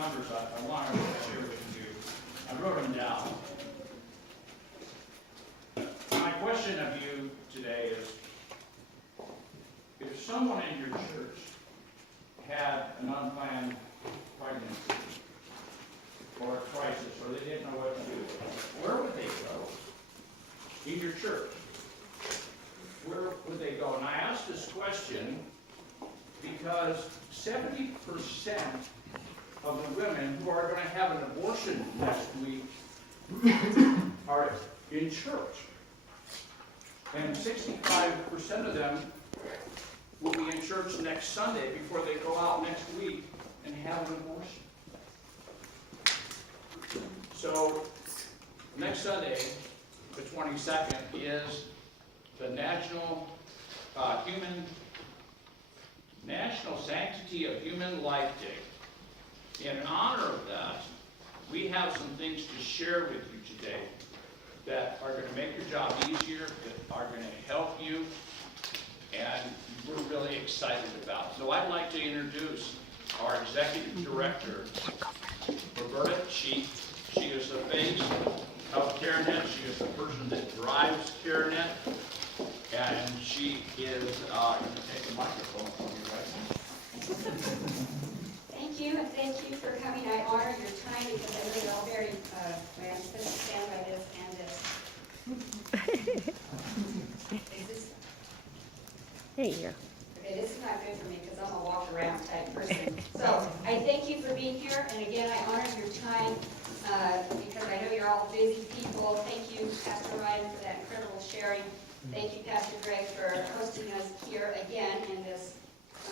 numbers I wanted to share with you. I wrote them down. My question of you today is, if someone in your church had an unplanned pregnancy or a crisis, or they didn't know what to do, where would they go? In your church, where would they go? And I asked this question because 70% of the women who are going to have an abortion next week are in church. And 65% of them will be in church next Sunday before they go out next week and have an abortion. So next Sunday, the 22nd, is the National Sanctity of Human Life Day. In honor of that, we have some things to share with you today that are going to make your job easier, that are going to help you, and we're really excited about. So I'd like to introduce our Executive Director, Roberta. She is the face of CareNet. She is the person that drives CareNet, and she is going to take the microphone from you right now. Thank you, and thank you for coming. I honor your time because I know you're all very, wait, I'm supposed to stand by this and this. Is this? There you go. Okay, this is not good for me because I'm a walk around type person. So I thank you for being here, and again, I honor your time because I know you're all busy people. Thank you, Pastor Ryan, for that incredible sharing. Thank you, Pastor Greg, for hosting us here again in this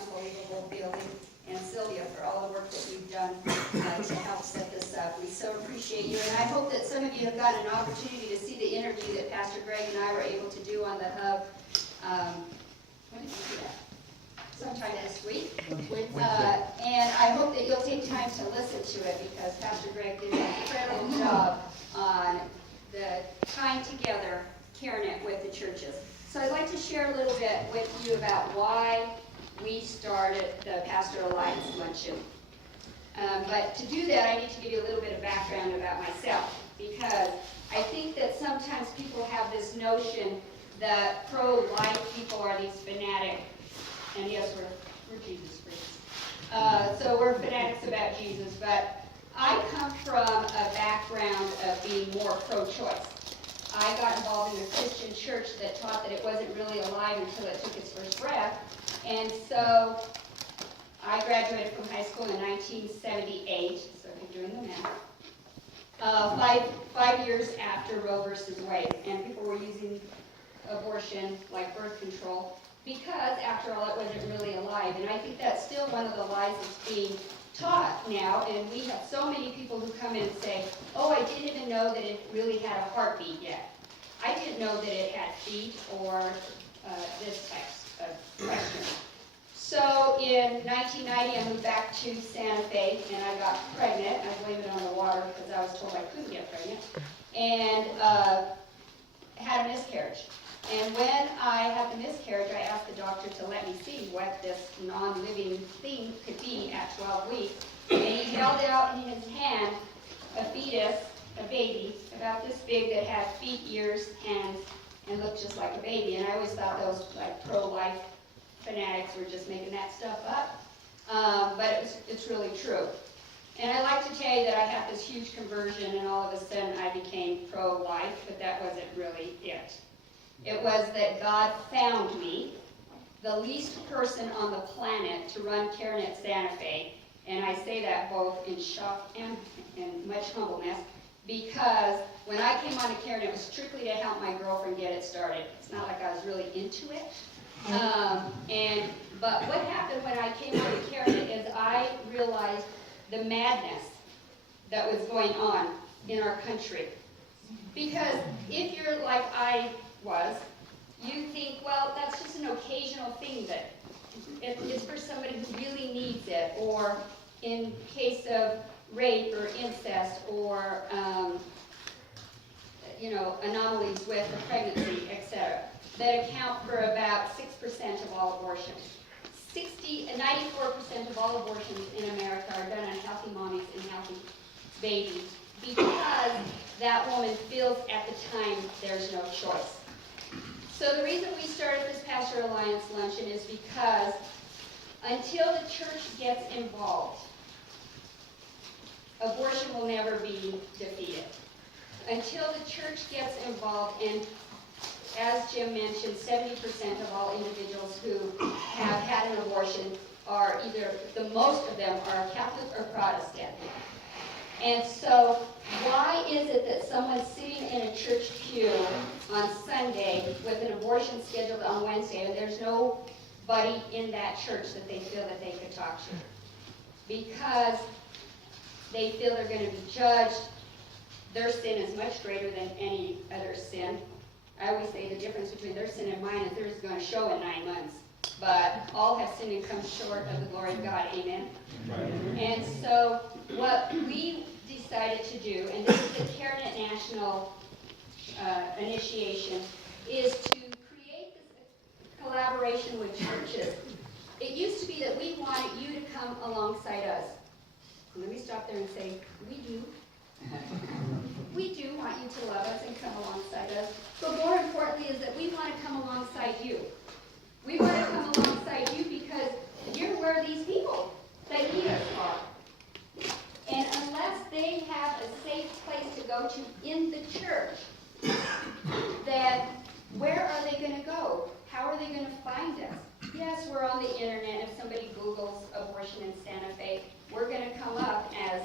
unbelievable building, and Sylvia for all the work that you've done to help set this up. We so appreciate you, and I hope that some of you have gotten an opportunity to see the interview that Pastor Greg and I were able to do on the Hub. When did you do that? Sometime this week. And I hope that you'll take time to listen to it because Pastor Greg did an incredible job on the tying together CareNet with the churches. So I'd like to share a little bit with you about why we started the Pastor Alliance Luncheon. But to do that, I need to give you a little bit of background about myself because I think that sometimes people have this notion that pro-life people are these fanatics. And yes, we're Jesus freaks. So we're fanatics about Jesus, but I come from a background of being more pro-choice. I got involved in a Christian church that taught that it wasn't really alive until it took its first breath. And so I graduated from high school in 1978, so if you're doing the math, 5 years after Roe versus Wade, and people were using abortion like birth control because, after all, it wasn't really alive. And I think that's still one of the lies that's being taught now, and we have so many people who come in and say, oh, I didn't even know that it really had a heartbeat yet. I didn't know that it had feet or this type of question. So in 1990, I moved back to Santa Fe, and I got pregnant. I blame it on the water because I was told I couldn't get pregnant, and had a miscarriage. And when I had the miscarriage, I asked the doctor to let me see what this non-living thing could be at 12 weeks. And he held out in his hand a fetus, a baby, about this big that had feet, ears, hands, and looked just like a baby. And I always thought those like pro-life fanatics were just making that stuff up. But it's really true. And I like to tell you that I had this huge conversion, and all of a sudden I became pro-life, but that wasn't really it. It was that God found me, the least person on the planet to run CareNet Santa Fe, and I say that both in shock and much humbleness, because when I came onto CareNet, it was strictly to help my girlfriend get it started. It's not like I was really into it. But what happened when I came onto CareNet is I realized the madness that was going on in our country. Because if you're like I was, you think, well, that's just an occasional thing that it's for somebody who really needs it, or in case of rape or incest or anomalies with the pregnancy, etc., that account for about 6% of all abortions. 94% of all abortions in America are done on healthy mommies in baby because that woman feels at the time there's no choice. So the reason we started this Pastor Alliance Luncheon is because until the church gets involved, abortion will never be defeated. Until the church gets involved, and as Jim mentioned, 70% of all individuals who have had an abortion are either, the most of them are Catholic or Protestant. And so why is it that someone's sitting in a church pew on Sunday with an abortion scheduled on Wednesday and there's nobody in that church that they feel that they could talk to? Because they feel they're going to be judged. Their sin is much greater than any other sin. I always say the difference between their sin and mine is theirs is going to show in 9 months. But all have sinned and come short of the glory of God. Amen? Right. And so what we decided to do, and this is the CareNet National initiation, is to create this collaboration with churches. It used to be that we wanted you to come alongside us. Let me stop there and say, we do. We do want you to love us and come alongside us. But more importantly is that we want to come alongside you. We want to come alongside you because you're where these people that need us are. And unless they have a safe place to go to in the church, then where are they going to go? How are they going to find us? Yes, we're on the internet. If somebody Googles abortion in Santa Fe, we're going to come up as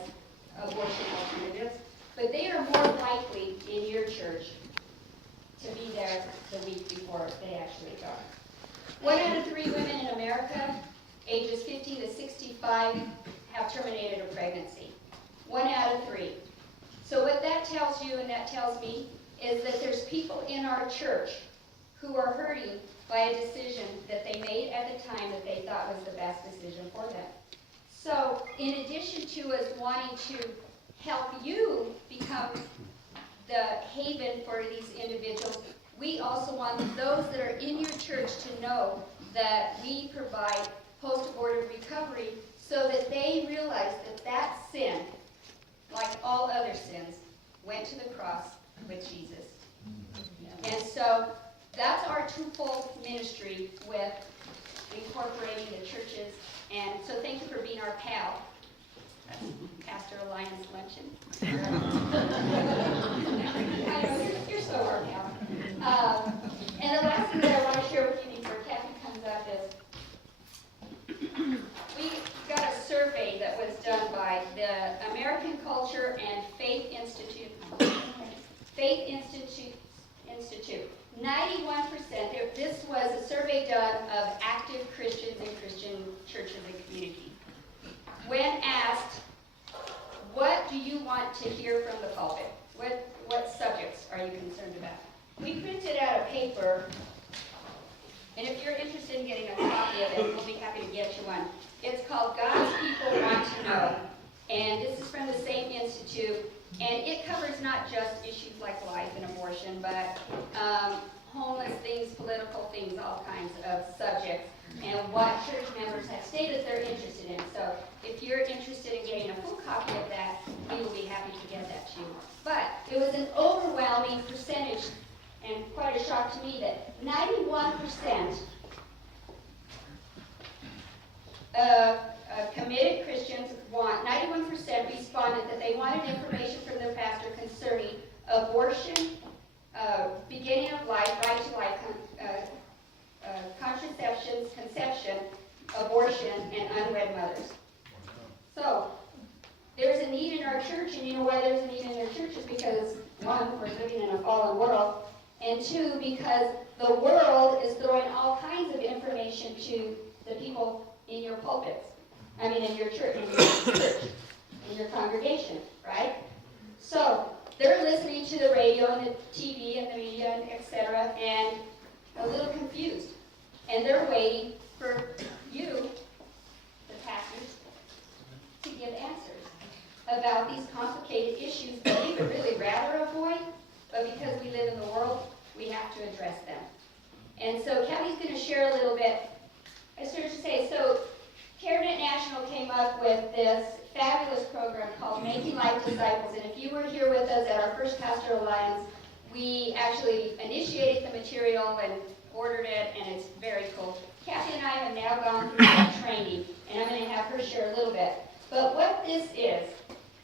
abortion alternatives. But they are more likely in your church to be there the week before they actually go. 1 out of 3 women in America, ages 15 to 65, have terminated a pregnancy. 1 out of 3. So what that tells you and that tells me is that there's people in our church who are hurting by a decision that they made at the time that they thought was the best decision for them. So in addition to us wanting to help you become the haven for these individuals, we also want those that are in your church to know that we provide post-abortive recovery so that they realize that that sin, like all other sins, went to the cross with Jesus. And so that's our twofold ministry with incorporating the churches. And so thank you for being our pal. Pastor Alliance Luncheon. I know, you're so our pal. And the last thing that I want to share with you before Kathy comes up is we got a survey that was done by the American Culture and Faith Institute. 91%, this was a survey done of active Christians in Christian churches and community. When asked, what do you want to hear from the pulpit? What subjects are you concerned about? We printed out a paper, and if you're interested in getting a copy of it, we'll be happy to get you one. It's called God's People Want to Know, and this is from the same institute, and it covers not just issues like life and abortion, but homeless things, political things, all kinds of subjects, and what church members have stated they're interested in. So if you're interested in getting a full copy of that, we will be happy to get that to you. But it was an overwhelming percentage, and quite a shock to me, that 91% of committed Christians 91% responded that they wanted information from their pastor concerning abortion, beginning of life, right to life, conception, abortion, and unwed mothers. So, there's a need in our church, and you know why there's a need in our church is because, 1, we're living in a fallen world, and 2, because the world is throwing all kinds of information to the people in your pulpits. I mean, in your church, in your congregation, right? So, they're listening to the radio and the TV and the media, and etc., and a little confused. And they're waiting for you, the pastors, to give answers about these complicated issues that we would really rather avoid, but because we live in the world, we have to address them. And so Kathy's going to share a little bit. I started to say, so CareNet National came up with this fabulous program called Making Life Disciples, and if you were here with us at our first Pastoral Alliance, we actually initiated the material and ordered it, and it's very cool. Kathy and I have now gone through that training, and I'm going to have her share a little bit. But what this is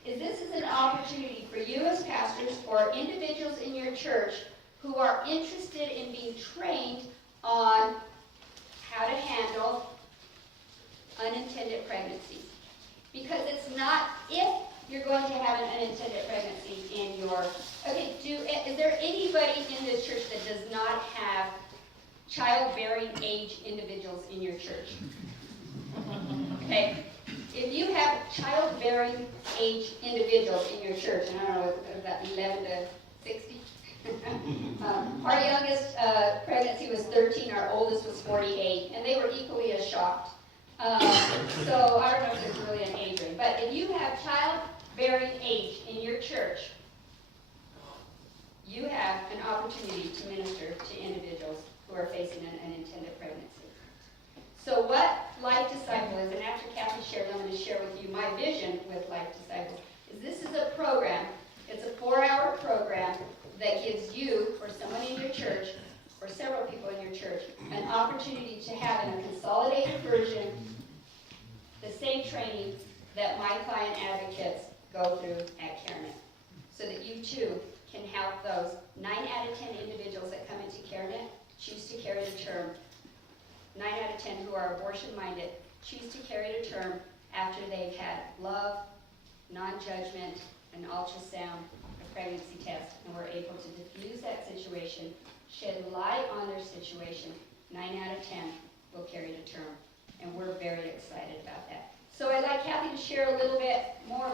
this is an opportunity for you as pastors or individuals in your church who are interested in being trained on how to handle unintended pregnancies. Because it's not if you're going to have an unintended pregnancy in your... Okay, is there anybody in this church that does not have childbearing age individuals in your church? Okay, if you have childbearing age individuals in your church, and I don't know, what was that, 11 to 60? Our youngest pregnancy was 13, our oldest was 48, and they were equally as shocked. So I don't know if there's really an age range, but if you have childbearing age in your church, you have an opportunity to minister to individuals who are facing an unintended pregnancy. So what Life Disciple is, and after Kathy shared, I'm going to share with you my vision with Life Disciple, is this is a program, it's a 4-hour program that gives you, or someone in your church, or several people in your church, an opportunity to have in a consolidated version the same training that my client advocates go through at CareNet, so that you too can help those 9 out of 10 individuals that come into CareNet choose to carry to term. 9 out of 10 who are abortion-minded choose to carry to term after they've had love, non-judgment, an ultrasound, a pregnancy test, and we're able to diffuse that situation, shed light on their situation. 9 out of 10 will carry to term, and we're very excited about that. So I'd like Kathy to share a little bit more